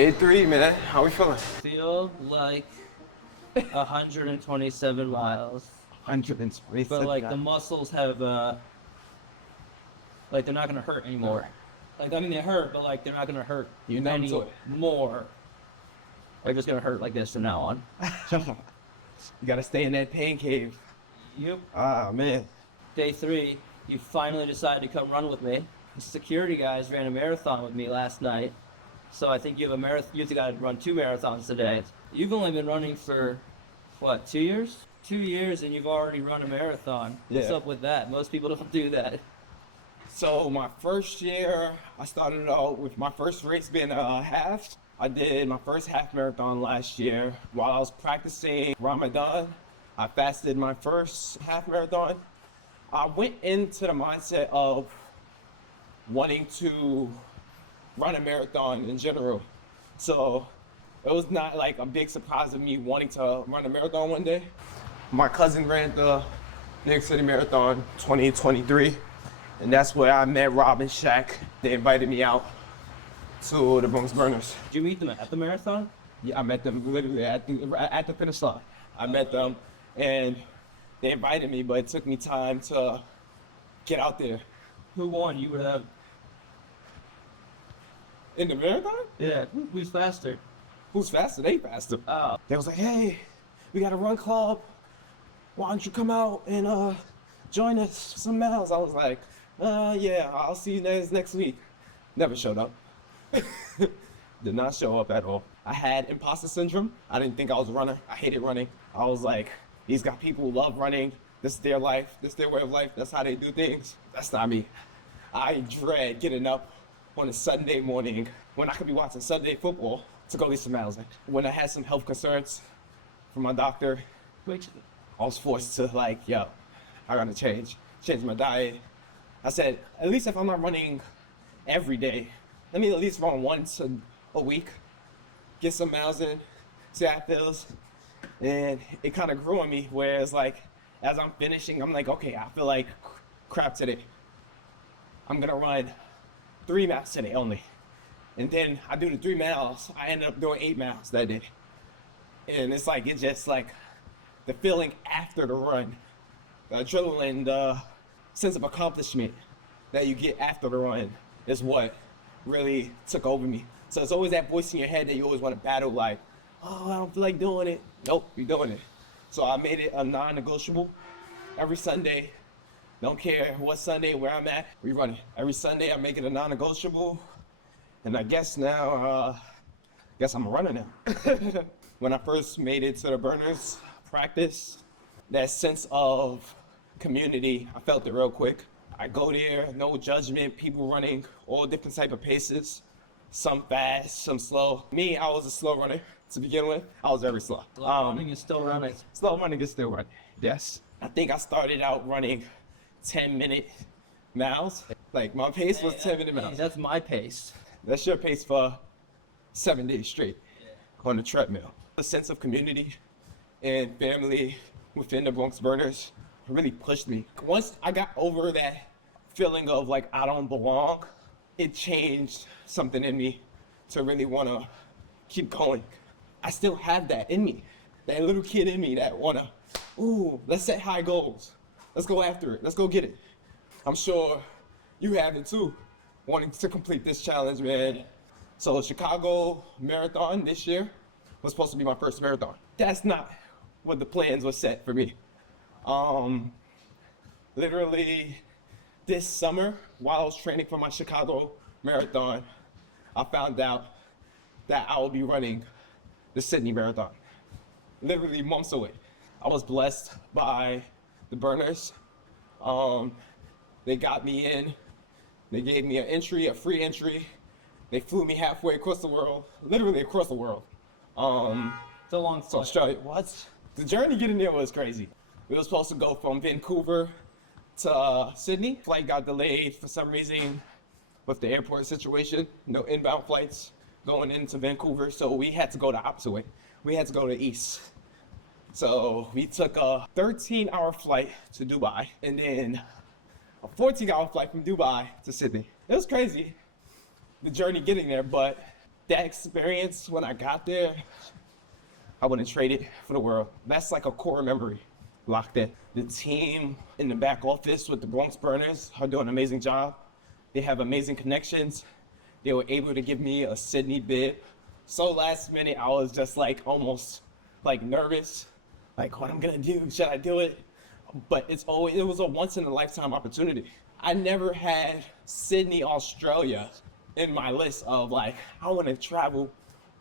Day 3, man. How we feeling? Feel like 127 miles. 127. But like the muscles have, like they're not gonna hurt anymore. Like I mean they hurt, but like they're not gonna hurt You numb to it. more. They're just gonna hurt like this from now on. You gotta stay in that pain cave. Yep. Ah, man. Day 3, you finally decided to come run with me. The security guys ran a marathon with me last night. So I think you have a marathon. You've got to run 2 marathons today. You've only been running for, what, 2 years? 2 years and you've already run a marathon. Yeah. What's up with that? Most people don't do that. So my first year, I started out with my first race being a half. I did my first half marathon last year while I was practicing Ramadan. I fasted my first half marathon. I went into the mindset of wanting to run a marathon in general. So it was not like a big surprise of me wanting to run a marathon one day. My cousin ran the New York City Marathon 2023, and that's where I met Rob and Shaq. They invited me out to the Bronx Burners. Did you meet them at the marathon? Yeah, I met them literally at the finish line. I met them and they invited me, but it took me time to get out there. Who won? You would have. In the marathon? Yeah. Who's faster? Who's faster? They faster. Oh. They was like, hey, we got a run club. Why don't you come out and join us for some miles? I was like, yeah, I'll see you guys next week. Never showed up. Did not show up at all. I had imposter syndrome. I didn't think I was a runner. I hated running. I was like, these got people who love running. This is their life. This is their way of life. That's how they do things. That's not me. I dread getting up on a Sunday morning when I could be watching Sunday football to go get some miles in. When I had some health concerns from my doctor, Which? I was forced to like, yo, I gotta change my diet. I said, at least if I'm not running every day, let me at least run once a week, get some miles in, see how it feels. And it kind of grew on me, whereas like, as I'm finishing, I'm like, okay, I feel like crap today. I'm gonna run 3 miles today only. And then I do the 3 miles, I ended up doing 8 miles that day. And it's like, it's just like the feeling after the run, the adrenaline, the sense of accomplishment that you get after the run is what really took over me. So it's always that voice in your head that you always want to battle, like, oh, I don't feel like doing it. Nope, you're doing it. So I made it a non-negotiable. Every Sunday, don't care what Sunday, where I'm at, we run it. Every Sunday I make it a non-negotiable. And I guess now, I'm a runner now. When I first made it to the Burners practice, that sense of community, I felt it real quick. I go there, no judgment, people running all different type of paces. Some fast, some slow. Me, I was a slow runner to begin with. I was very slow. Slow running is still running. Slow running is still running, yes. I think I started out running 10-minute miles. Like my pace was 10-minute miles. That's my pace. That's your pace for 7 days straight on the treadmill. A sense of community and family within the Bronx Burners really pushed me. Once I got over that feeling of like I don't belong, it changed something in me to really want to keep going. I still have that in me, that little kid in me that wanna, ooh, let's set high goals. Let's go after it. Let's go get it. I'm sure you have it too, wanting to complete this challenge, man. So Chicago Marathon this year was supposed to be my first marathon. That's not what the plans were set for me. Literally this summer, while I was training for my Chicago Marathon, I found out that I will be running the Sydney Marathon, literally months away. I was blessed by the Burners. They got me in. They gave me an entry, a free entry. They flew me halfway across the world, literally across the world. It's a long flight. Australia. What? The journey getting there was crazy. We were supposed to go from Vancouver to Sydney. Flight got delayed for some reason with the airport situation. No inbound flights going into Vancouver, so we had to go the opposite way. We had to go to the east. So we took a 13-hour flight to Dubai and then a 14-hour flight from Dubai to Sydney. It was crazy, the journey getting there, but that experience when I got there, I wouldn't trade it for the world. That's like a core memory locked in. The team in the back office with the Bronx Burners are doing an amazing job. They have amazing connections. They were able to give me a Sydney bid. So last minute, I was just like almost like nervous, like what I'm gonna do, should I do it? But it was a once in a lifetime opportunity. I never had Sydney, Australia in my list of like, I wanna travel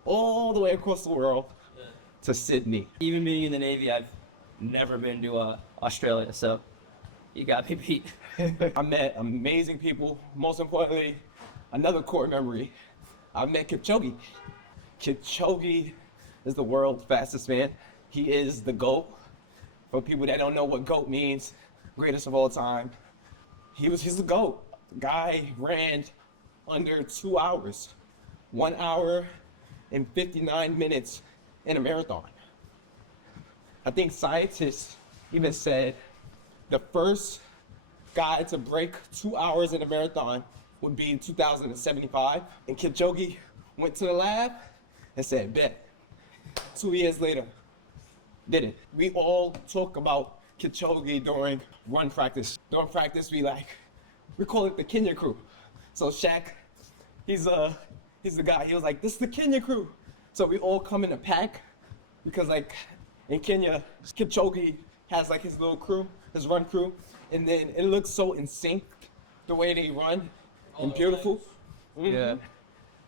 all the way across the world to Sydney. Even being in the Navy, I've never been to Australia, so you got me beat. I met amazing people. Most importantly, another core memory, I met Kipchoge. Kipchoge is the world's fastest man. He is the GOAT. For people that don't know what GOAT means, greatest of all time. He's the GOAT. The guy ran under 2 hours, 1 hour and 59 minutes in a marathon. I think scientists even said the first guy to break 2 hours in a marathon would be in 2075. And Kipchoge went to the lab and said, bet. 2 years later, did it. We all talk about Kipchoge during run practice. During practice, we call it the Kenya crew. So Shaq, he's the guy. He was like, this is the Kenya crew. So we all come in a pack because like in Kenya, Kipchoge has like his little crew, his run crew, and then it looks so in sync the way they run and beautiful. Mm-hmm. Yeah.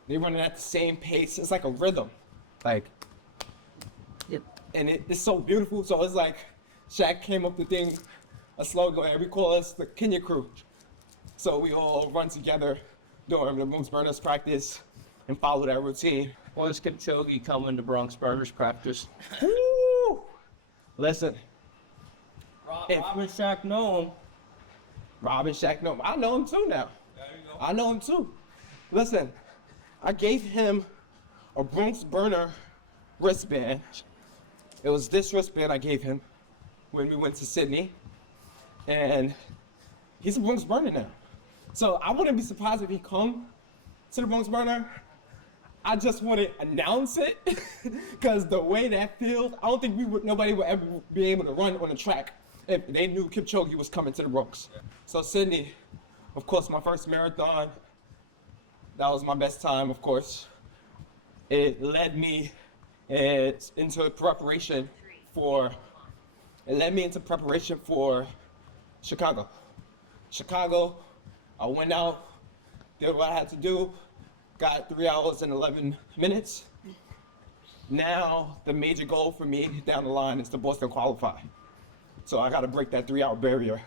They running at the same pace. It's like a rhythm, like. Yep. And it's so beautiful. So it's like Shaq came up with a slogan, and we call us the Kenya crew. So we all run together during the Bronx Burners practice and follow that routine. Once Kipchoge coming to Bronx Burners practice. Woo! Listen, Rob and Shaq know him. Rob and Shaq know him. I know him too now. I know him too. Listen, I gave him a Bronx Burner wristband. It was this wristband I gave him when we went to Sydney, and he's a Bronx Burner now. So I wouldn't be surprised if he come to the Bronx Burner. I just want to announce it because the way that feels, I don't think nobody would ever be able to run on the track if they knew Kipchoge was coming to the Bronx. Yeah. So Sydney, of course, my first marathon. That was my best time, of course. It led me into preparation for Chicago. Chicago, I went out, did what I had to do, got 3 hours and 11 minutes. Now, the major goal for me down the line is to Boston qualify. So I gotta break that 3 hour barrier.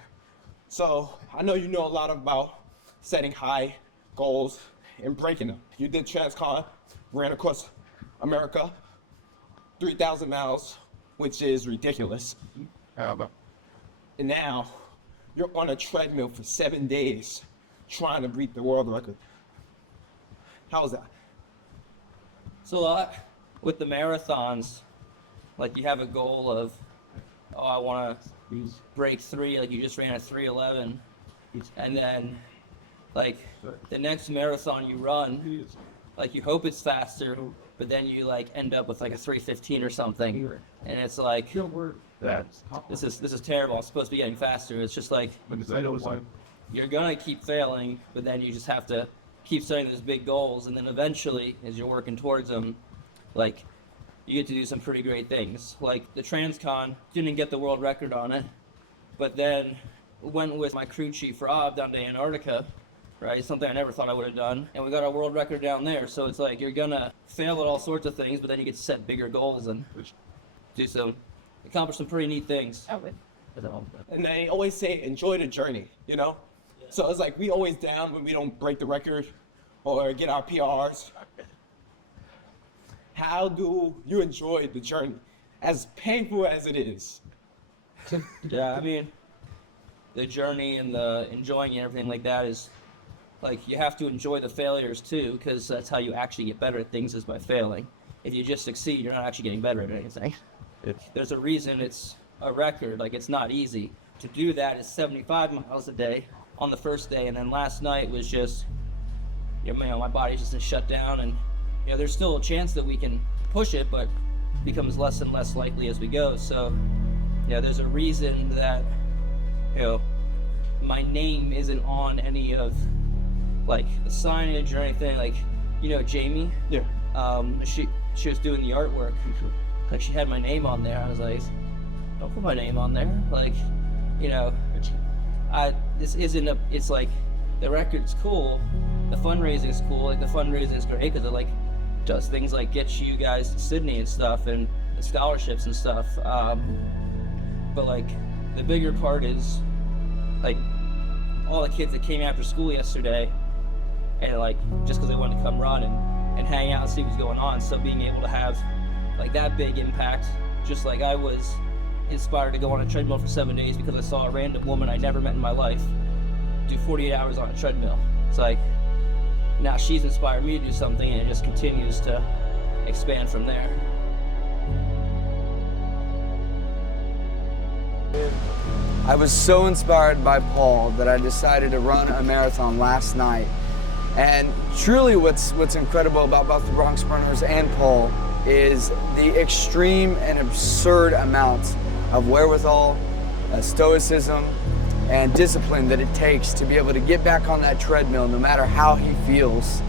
So I know you know a lot about setting high goals and breaking them. You did transcon, ran across America, 3,000 miles, which is ridiculous. And now, you're on a treadmill for 7 days trying to beat the world record. How's that? So with the marathons, like you have a goal of, I want to break 3, like you just ran a 3:11, and then like the next marathon you run, like you hope it's faster, but then you like end up with like a 3:15 or something, and it's like this is terrible. I'm supposed to be getting faster. It's just like you're gonna keep failing, but then you just have to keep setting those big goals, and then eventually, as you're working towards them, like you get to do some pretty great things. Like the Transcon, didn't get the world record on it, but then went with my crew chief Rob down to Antarctica, right? Something I never thought I would have done, and we got our world record down there. So it's like you're gonna fail at all sorts of things, but then you get to set bigger goals and accomplish some pretty neat things. And they always say, enjoy the journey, you know? Yeah. So it's like we always down when we don't break the record or get our PRs. How do you enjoy the journey, as painful as it is? Yeah, I mean, the journey and the enjoying and everything like that is, like, you have to enjoy the failures too, because that's how you actually get better at things, is by failing. If you just succeed, you're not actually getting better at anything. There's a reason it's a record. Like, it's not easy. To do that is 75 miles a day on the first day, and then last night was just, my body's just shut down, and there's still a chance that we can push it, but becomes less and less likely as we go. So, there's a reason that, my name isn't on any of like the signage or anything. Like, Jamie. Yeah. She was doing the artwork. Like, she had my name on there. I was like, don't put my name on there. Like, this isn't a. It's like the record's cool, the fundraising's cool. Like, the fundraising's great because it like does things like get you guys to Sydney and stuff, and the scholarships and stuff. But like the bigger part is like all the kids that came after school yesterday, and like just because they wanted to come run and hang out and see what's going on. So being able to have like that big impact, just like I was inspired to go on a treadmill for 7 days because I saw a random woman I never met in my life do 48 hours on a treadmill. It's like now she's inspired me to do something, and it just continues to expand from there. I was so inspired by Paul that I decided to run a marathon last night. And truly what's incredible about both the Bronx Burners and Paul is the extreme and absurd amounts of wherewithal, stoicism, and discipline that it takes to be able to get back on that treadmill no matter how he feels,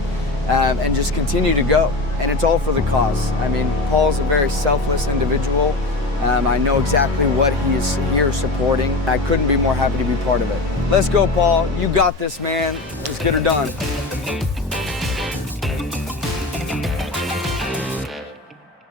and just continue to go. And it's all for the cause. I mean, Paul's a very selfless individual. I know exactly what he is here supporting. I couldn't be more happy to be part of it. Let's go, Paul. You got this, man. Let's get her done.